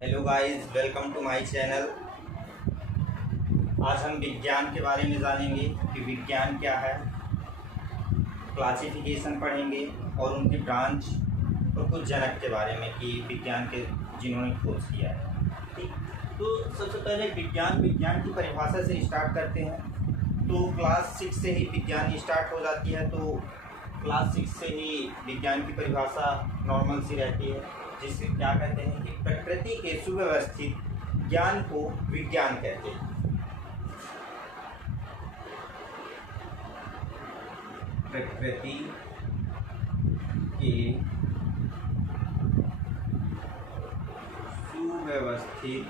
Hello guys, welcome to my channel. आज हम विज्ञान के बारे में जानेंगे कि विज्ञान क्या है, क्लासिफिकेशन पढ़ेंगे और उनकी ब्रांच और कुछ जनक के बारे में कि विज्ञान के जिन्होंने खोज किया है। ठीक, तो सबसे पहले विज्ञान की परिभाषा से स्टार्ट करते हैं। तो क्लास 6 से ही विज्ञान स्टार्ट हो जाती है, तो क्लास 6 से ही विज्ञान की परिभाषा नॉर्मल सी रहती है, जिसे क्या कहते हैं कि प्रकृति के सुव्यवस्थित ज्ञान को विज्ञान कहते हैं। प्रकृति के सुव्यवस्थित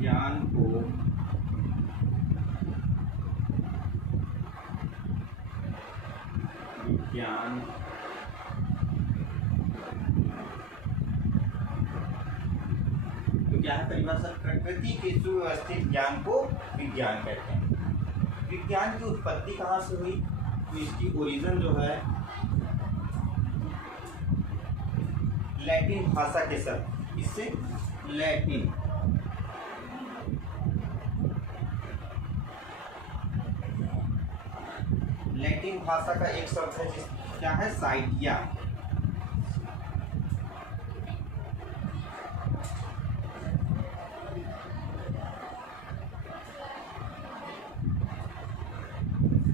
ज्ञान को विज्ञान तो क्या है परिभाषा? प्रकृति के सुव्यवस्थित ज्ञान को विज्ञान कहते हैं। विज्ञान की उत्पत्ति कहाँ से हुई? तो इसकी ओरिजिन जो है लैटिन भाषा के शब्द, इससे लैटिन भाषा का एक शब्द है जिस क्या है साइटिया।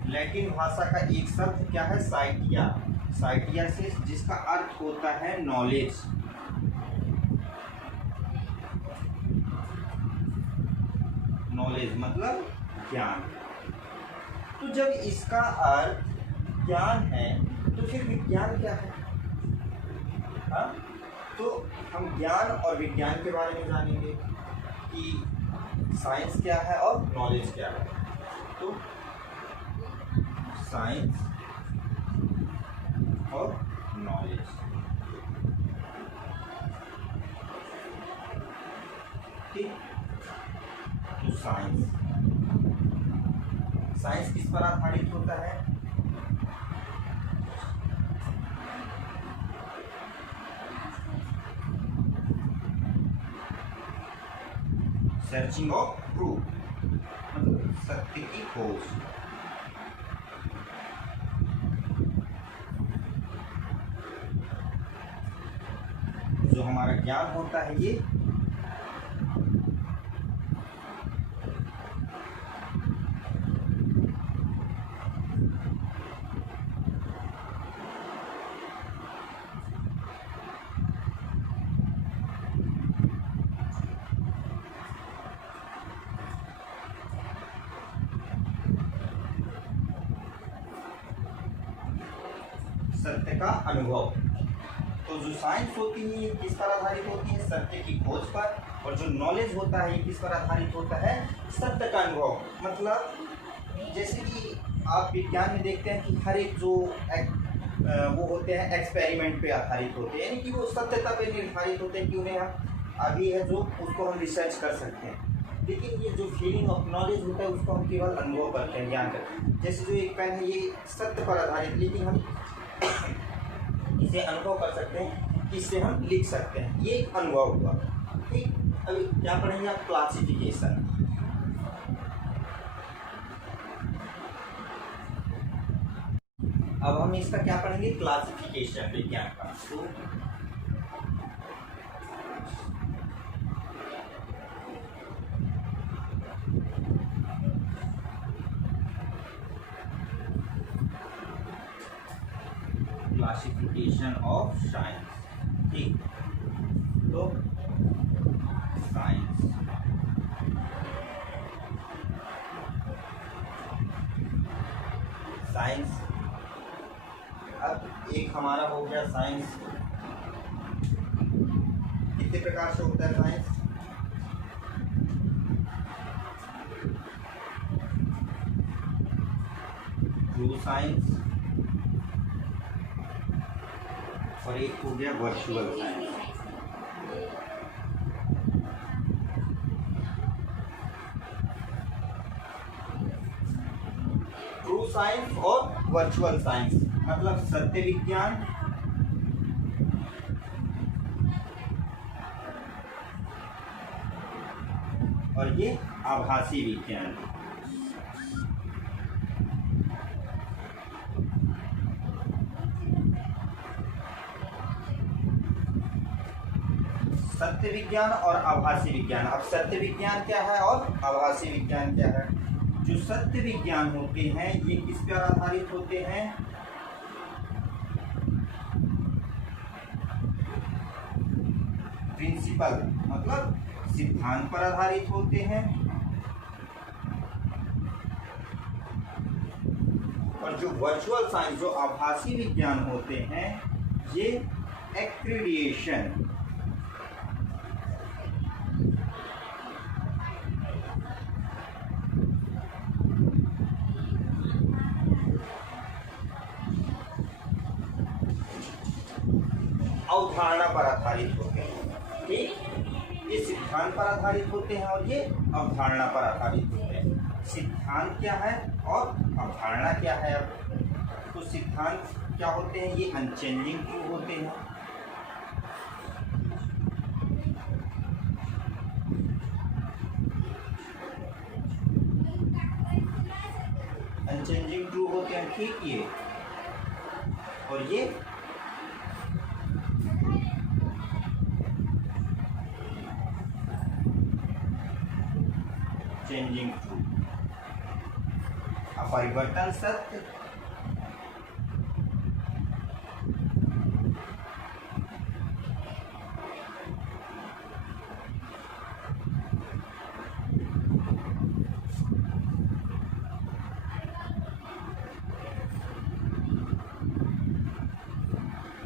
लैटिन भाषा का एक शब्द क्या है साइटिया। साइटिया से जिसका अर्थ होता है नॉलेज। नॉलेज मतलब ज्ञान। तो जब इसका अर्थ ज्ञान है तो फिर विज्ञान क्या है? हाँ, तो हम ज्ञान और विज्ञान के बारे में जानेंगे कि साइंस क्या है और नॉलेज क्या है। तो साइंस और नॉलेज, ठीक। तो साइंस किस पर आधारित होता है? सर्चिंग ऑफ ट्रूथ, मतलब सत्य की खोज। जो हमारा ज्ञान होता है ये सत्य का अनुभव। तो जो साइंस होती है ये किस पर आधारित होती है? सत्य की खोज पर। और जो नॉलेज होता है ये किस पर आधारित होता है? सत्य का अनुभव। मतलब जैसे कि आप विज्ञान में देखते हैं कि हर एक जो वो होते हैं एक्सपेरिमेंट पे आधारित होते हैं, यानी कि वो सत्यता पे निर्धारित होते हैं कि उन्हें हम अभी है जो उसको हम रिसर्च कर सकते हैं। लेकिन ये जो फीलिंग ऑफ नॉलेज होता है उसको हम केवल अनुभव करते हैं, ज्ञान करते हैं। जैसे जो एक पेन है ये सत्य पर आधारित, लेकिन हम इसे अनुभव कर सकते हैं, इससे हम लिख सकते हैं, ये एक अनुभव हुआ। ठीक, अभी क्या पढ़ेंगे आप? क्लासिफिकेशन। अब हम इसका क्या पढ़ेंगे? क्लासिफिकेशन विज्ञान का। तो क्लासिफिकेशन ऑफ साइंस, ठीक। तो साइंस साइंस अब एक हमारा हो गया साइंस। कितने प्रकार से होता है साइंस? ट्रू साइंस और एक हो गया वर्चुअल साइंस। ट्रू साइंस और वर्चुअल साइंस मतलब सत्य विज्ञान और ये आभासी विज्ञान। सत्य विज्ञान और आभासी विज्ञान। अब सत्य विज्ञान क्या है और आभासी विज्ञान क्या है? जो सत्य विज्ञान होते हैं ये किस पर आधारित होते हैं? प्रिंसिपल मतलब सिद्धांत पर आधारित होते हैं। और जो वर्चुअल साइंस जो आभासी विज्ञान होते हैं ये एक्रीडिएशन अवधारणा पर आधारित होते हैं। ठीक, ये सिद्धांत पर आधारित होते हैं और ये अवधारणा पर आधारित होते हैं। सिद्धांत क्या है और अवधारणा क्या है? अब तो सिद्धांत क्या होते हैं? ये अनचेंजिंग ट्रू होते हैं। अनचेंजिंग ट्रू होते हैं, ठीक। ये और ये चेंजिंग ट्रू। अपरिवर्तन सत्य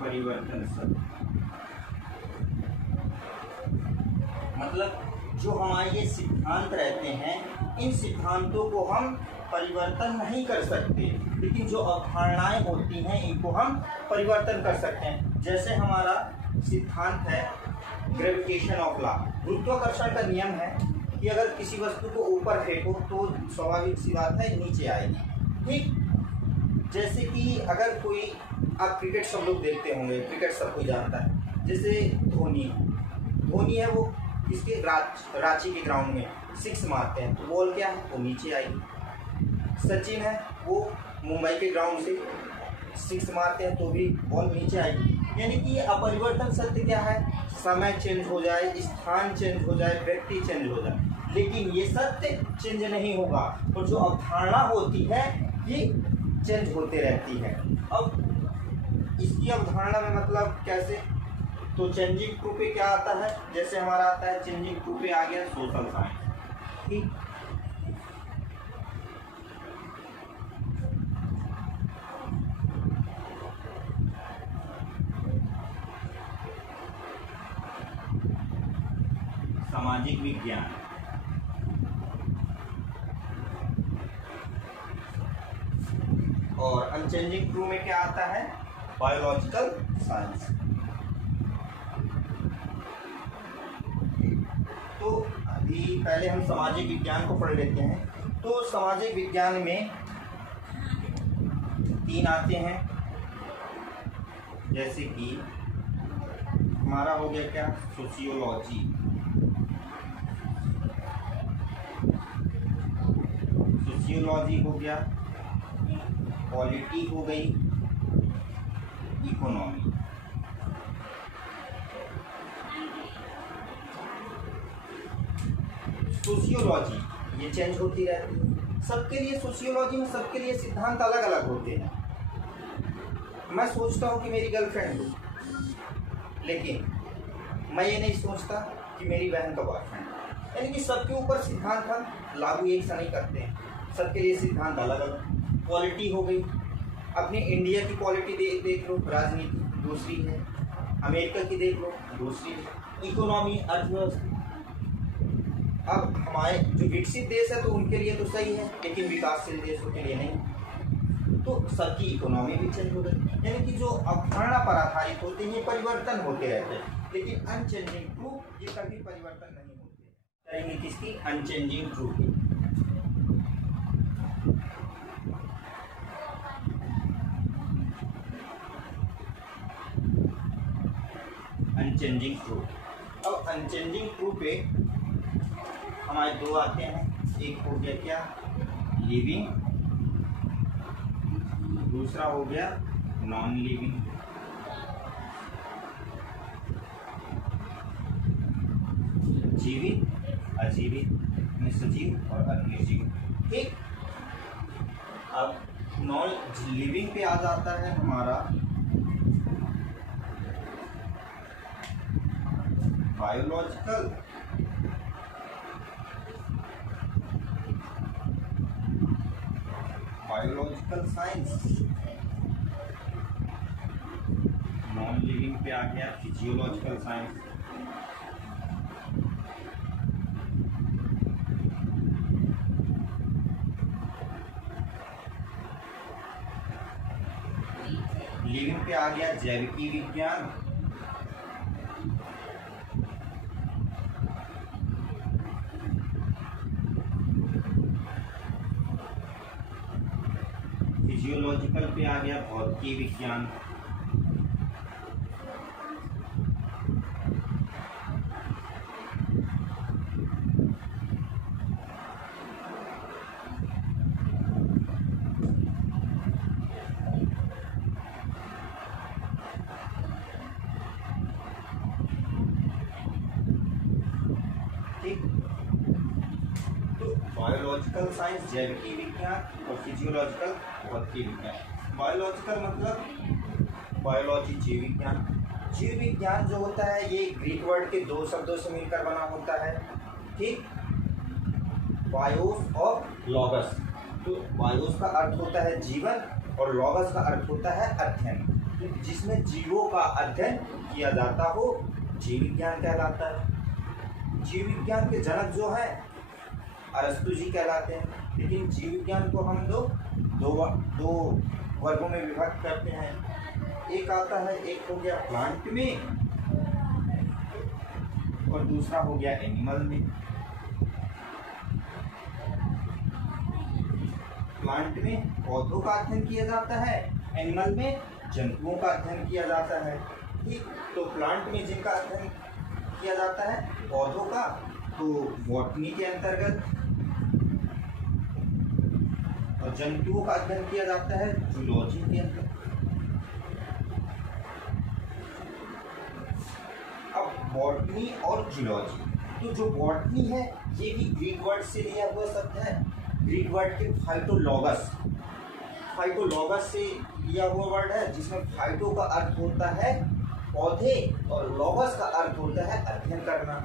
परिवर्तन सत्य मतलब जो हमारे ये सिद्धांत रहते हैं इन सिद्धांतों को हम परिवर्तन नहीं कर सकते, लेकिन जो अवधारणाएं होती हैं इनको हम परिवर्तन कर सकते हैं। जैसे हमारा सिद्धांत है ग्रेविटेशन ऑफ लॉ, गुरुत्वाकर्षण का नियम है कि अगर किसी वस्तु को ऊपर फेंको तो स्वाभाविक सी बात है नीचे आएगी। ठीक, जैसे कि अगर कोई आप क्रिकेट सब लोग देखते होंगे, क्रिकेट सब कोई जानता है। जैसे धोनी है वो इसके रांची के ग्राउंड में 6 मारते हैं तो बॉल क्या है वो नीचे आएगी। सचिन है वो मुंबई के ग्राउंड से 6 मारते हैं तो भी बॉल नीचे आएगी। यानी कि ये अपरिवर्तन सत्य क्या है? समय चेंज हो जाए, स्थान चेंज हो जाए, व्यक्ति चेंज हो जाए, लेकिन ये सत्य चेंज नहीं होगा। और जो अवधारणा होती है ये चेंज होते रहती है। अब इसकी अवधारणा में मतलब कैसे? तो चेंजिंग ट्रू पे क्या आता है? जैसे हमारा आता है चेंजिंग ट्रू पे आ गया सोशल साइंस। ठीक, सामाजिक विज्ञान। और अनचेंजिंग ट्रू में क्या आता है? Biological science. तो अभी पहले हम सामाजिक विज्ञान को पढ़ लेते हैं। तो सामाजिक विज्ञान में 3 आते हैं, जैसे कि हमारा हो गया क्या? सोशियोलॉजी, सोशियोलॉजी हो गया, पॉलिटी हो गई, इकोनॉमी। सोशियोलॉजी ये चेंज होती रहती है सबके लिए। सोशियोलॉजी में सबके लिए सिद्धांत अलग अलग होते हैं। मैं सोचता हूँ कि मेरी गर्लफ्रेंड हो, लेकिन मैं ये नहीं सोचता कि मेरी बहन का बॉयफ्रेंड है। यानी कि सबके ऊपर सिद्धांत हम लागू एक सा नहीं करते हैं, सबके लिए सिद्धांत अलग अलग। पॉलिटी हो गई, अपने इंडिया की पॉलिटी देख लो, राजनीति दूसरी है, अमेरिका की देख लो दूसरी है, इकोनॉमी अर्थव्यवस्था। अब हमारे जो विकसित देश है तो उनके लिए तो सही है, लेकिन विकासशील देशों के लिए नहीं। तो सबकी इकोनॉमी भी चेंज हो गई। यानी कि जो अवधारणा पर आधारित होते हैं ये परिवर्तन होते रहते हैं, लेकिन अनचेंजिंग ट्रू ये कभी परिवर्तन नहीं होते। करेंगे किसकी? अनचेंजिंग ट्रू की। Unchanging truth. अब अनचेंजिंग ट्रूथ पे हमारे दो आते हैं, एक हो गया क्या, लिविंग, दूसरा हो गया नॉन लिविंग। जीवित, अजीवित, सजीव और अनिर्जीव। ठीक, अब नॉन लिविंग पे आ जाता है हमारा biological, biological science. Non living पे आ गया फिजियोलॉजिकल साइंस। लिविंग पे आ गया जैविकी विज्ञान। फिजियोलॉजिकल पे आ गया भौतिकी विज्ञान। बायोलॉजिकल साइंस, जैविकी विज्ञान और फिजियोलॉजिकल भौतिकी विज्ञान। बायोलॉजिकल मतलब बायोलॉजी, जीव विज्ञान। जीव विज्ञान जो होता है ये ग्रीक वर्ड के दो शब्दों से मिलकर बना होता है। ठीक, बायोस और लॉगस। तो बायोस का अर्थ होता है जीवन और लॉगस का अर्थ होता है अध्ययन। तो जिसमें जीवों का अध्ययन किया जाता हो जीव विज्ञान कहलाता है। जीव विज्ञान के जनक जो है अरस्तु जी कहलाते हैं। लेकिन जीव विज्ञान को हम लोग दो वर्गों में विभाजित करते हैं। एक आता है, एक हो गया प्लांट में और दूसरा हो गया एनिमल में। प्लांट में पौधों का अध्ययन किया जाता है, एनिमल में जंतुओं का अध्ययन किया जाता है। ठीक, तो प्लांट में जिनका अध्ययन किया जाता है पौधों का, तो बॉटनी के अंतर्गत, और जंतुओं का अध्ययन किया जाता है जूलॉजी के अंतर्गत। अब बॉटनी और जूलॉजी, तो जो बॉटनी है ये भी ग्रीक वर्ड से लिया हुआ शब्द है। ग्रीक वर्ड के फाइटोलॉगस, फाइटोलॉगस से लिया हुआ वर्ड है, जिसमें फाइटो का अर्थ होता है पौधे और लॉगस का अर्थ होता है अध्ययन करना।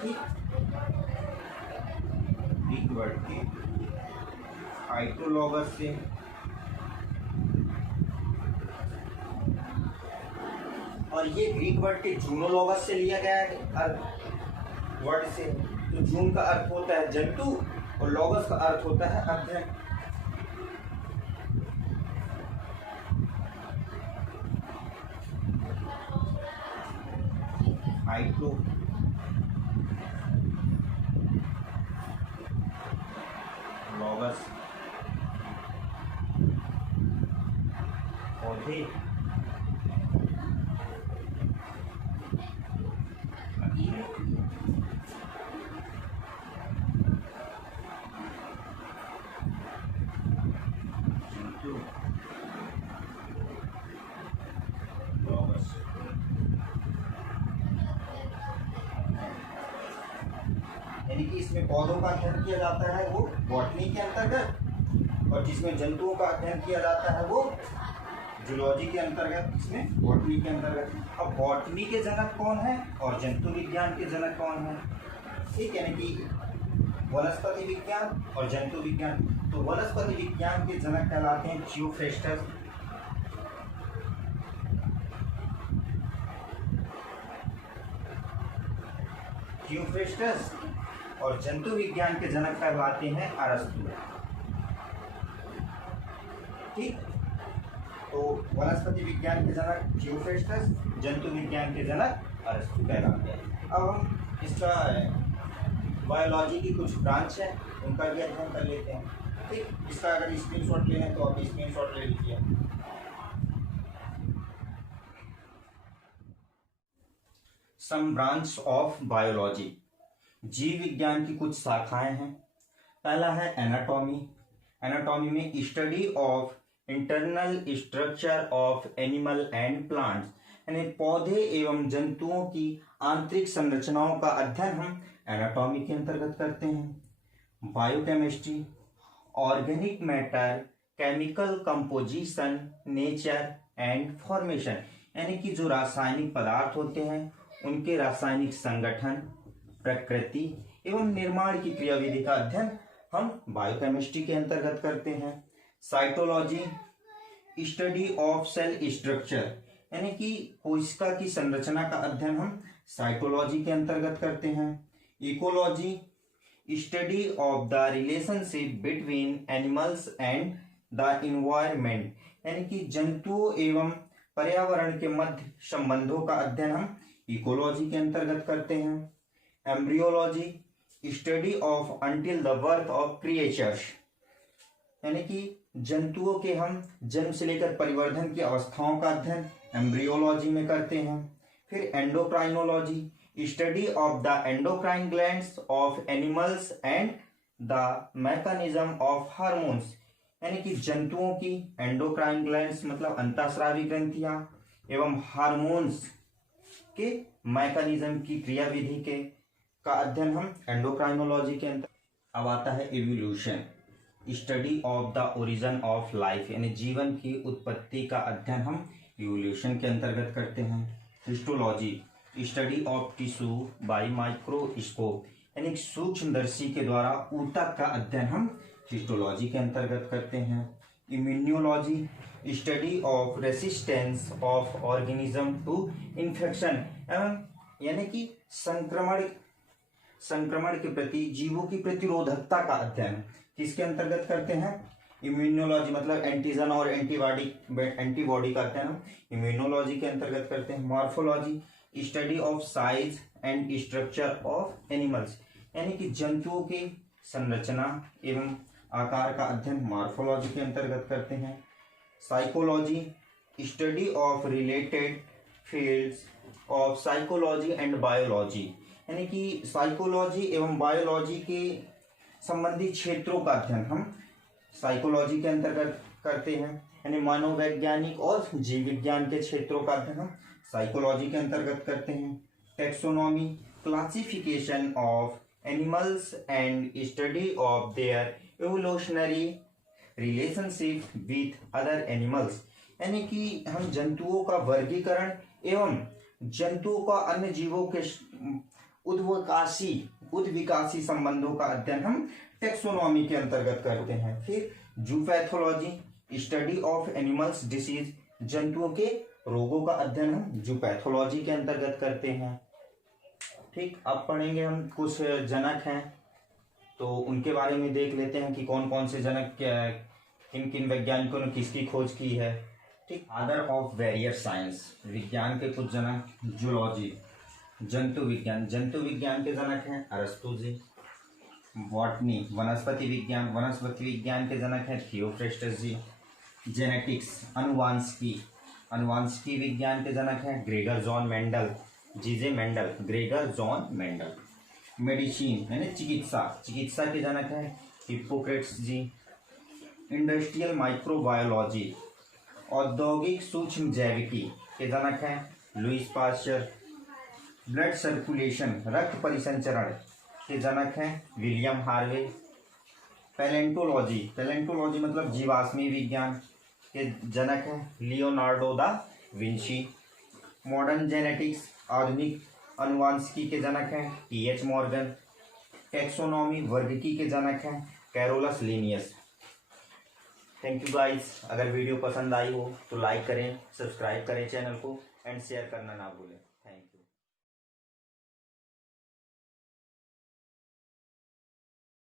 ठीक, ग्रीक वर्ड के फाइटोलॉगस से और ये ग्रीक वर्ड के जूनोलॉगस से लिया गया है वर्ड से। तो जून का अर्थ होता है जंतु और लॉगस का अर्थ होता है अध्ययन। फाइटो लॉगस पौधे, यानी कि इसमें पौधों का अध्ययन किया जाता है वो बॉटनी के अंतर्गत, और जिसमें जंतुओं का अध्ययन किया जाता है वो जूलॉजी के अंतर्गत, इसमें बॉटनी के अंतर्गत। अब बॉटनी के जनक कौन है और जंतु विज्ञान के जनक कौन है? ठीक, यानी कि वनस्पति विज्ञान और जंतु विज्ञान। तो वनस्पति विज्ञान के जनक कहलाते हैं थियोफ्रेस्टस, थियोफ्रेस्टस, और जंतु विज्ञान के जनक कहलाते हैं अरस्तु। ठीक, तो वनस्पति विज्ञान के जनक थियोफ्रेस्टस, जंतु विज्ञान के जनक अरस्तु कहलाते हैं। अब हम इसका बायोलॉजी की कुछ ब्रांच है उनका भी अध्ययन कर लेते हैं। ठीक, इसका अगर स्क्रीनशॉट लेना है तो आप स्क्रीनशॉट ले लीजिए। सम ब्रांच ऑफ बायोलॉजी। जीव विज्ञान की कुछ शाखाएं हैं। पहला है एनाटॉमी। एनाटॉमी में study of internal structure of animal and plants, यानी पौधे एवं जंतुओं की आंतरिक संरचनाओं का अध्ययन हम एनाटॉमी के अंतर्गत करते हैं। Biochemistry, organic matter, chemical composition, nature and formation, यानी कि जो रासायनिक पदार्थ होते हैं उनके रासायनिक संगठन, प्रकृति एवं निर्माण की क्रियाविधि का अध्ययन हम बायोकेमिस्ट्री के अंतर्गत करते हैं। Cytology, study of cell structure, यानी कि कोशिका की संरचना का अध्ययन हम साइटोलॉजी के अंतर्गत करते हैं। Ecology, study of the relationship between animals and the environment, यानी कि जंतुओं एवं पर्यावरण के मध्य संबंधों का अध्ययन हम इकोलॉजी के अंतर्गत करते हैं। Embryology, study of until the birth of creatures, यानी कि जंतुओं के हम जन्म से लेकर परिवर्धन की अवस्थाओं का अध्ययन एम्ब्रियोलॉजी में करते हैं। फिर endocrinology, study of the endocrine glands of animals and the mechanism of hormones, यानी कि जंतुओं की एंडोक्राइन ग्लैंड्स मतलब अंतःस्रावी ग्रंथियां एवं हार्मोन्स के मैकेनिज्म की क्रियाविधि के का अध्ययन हम एंडोक्राइनोलॉजी के अंदर। अब आता है evolution, study of the origin of life, यानी जीवन की उत्पत्ति का अध्ययन हम इवोल्यूशन के अंतर्गत करते हैं। Histology, study of tissue bye microscope, यानी सूक्ष्मदर्शी के द्वारा ऊतक का अध्ययन हम हिस्टोलॉजी के अंतर्गत करते हैं। Immunology, study of resistance of organism to infection, यानी कि संक्रमण के प्रति जीवों की प्रतिरोधकता का अध्ययन किसके अंतर्गत करते हैं? इम्यूनोलॉजी मतलब एंटीजन और एंटीबॉडी का अध्ययन हम इम्यूनोलॉजी के अंतर्गत करते हैं। Morphology, study of size and structure of animals, यानी कि जंतुओं की संरचना एवं आकार का अध्ययन मॉर्फोलॉजी के अंतर्गत करते हैं। Psychology, study of related fields of psychology and biology, यानी कि साइकोलॉजी एवं बायोलॉजी के संबंधी क्षेत्रों का अध्ययन हम साइकोलॉजी के अंतर्गत करते हैं। यानी मनोवैज्ञानिक और जीव विज्ञान के क्षेत्रों का अध्ययन हम साइकोलॉजी के अंतर्गत करते हैं। Taxonomy, classification of animals and study of their evolutionary relationship with other animals, यानी कि हम जंतुओं का वर्गीकरण एवं जंतुओं का अन्य जीवों के उद्विकासी संबंधों का अध्ययन हम टेक्सोनॉमी के अंतर्गत करते हैं। फिर जूपैथोलॉजी, स्टडी ऑफ एनिमल्स डिसीज, जंतुओं के रोगों का अध्ययन हम जूपैथोलॉजी के अंतर्गत करते हैं। ठीक, अब पढ़ेंगे हम कुछ जनक हैं तो उनके बारे में देख लेते हैं कि कौन कौन से जनक किन किन वैज्ञानिकों ने किसकी खोज की है। ठीक, फादर ऑफ वेरियस साइंस, विज्ञान के कुछ जनक। जूलॉजी, जंतु विज्ञान के जनक हैं अरस्तु जी। बॉटनी, वनस्पति विज्ञान के जनक हैं थियोफ्रेस्टस जी। जेनेटिक्स, अनुवांशिकी विज्ञान के जनक हैं ग्रेगर जॉन मेंडल। मेडिसिन यानी चिकित्सा के जनक हैं हिप्पोक्रेट्स जी। इंडस्ट्रियल माइक्रोबायोलॉजी, औद्योगिक सूक्ष्म जैविकी के जनक हैं लुईस पास्चर। ब्लड सर्कुलेशन, रक्त परिसंचरण के जनक हैं विलियम हार्वे। पैलेंटोलॉजी मतलब जीवाश्मी विज्ञान के जनक हैं Leonardo da Vinci. Modern genetics, आधुनिक अनुवांशिकी के जनक हैं टीएच मॉर्गन। टेक्सोनॉमी, वर्गीकी के जनक हैं Carolus Linnaeus. Thank you guys. अगर वीडियो पसंद आई हो तो लाइक करें, सब्सक्राइब करें चैनल को एंड शेयर करना ना भूलें।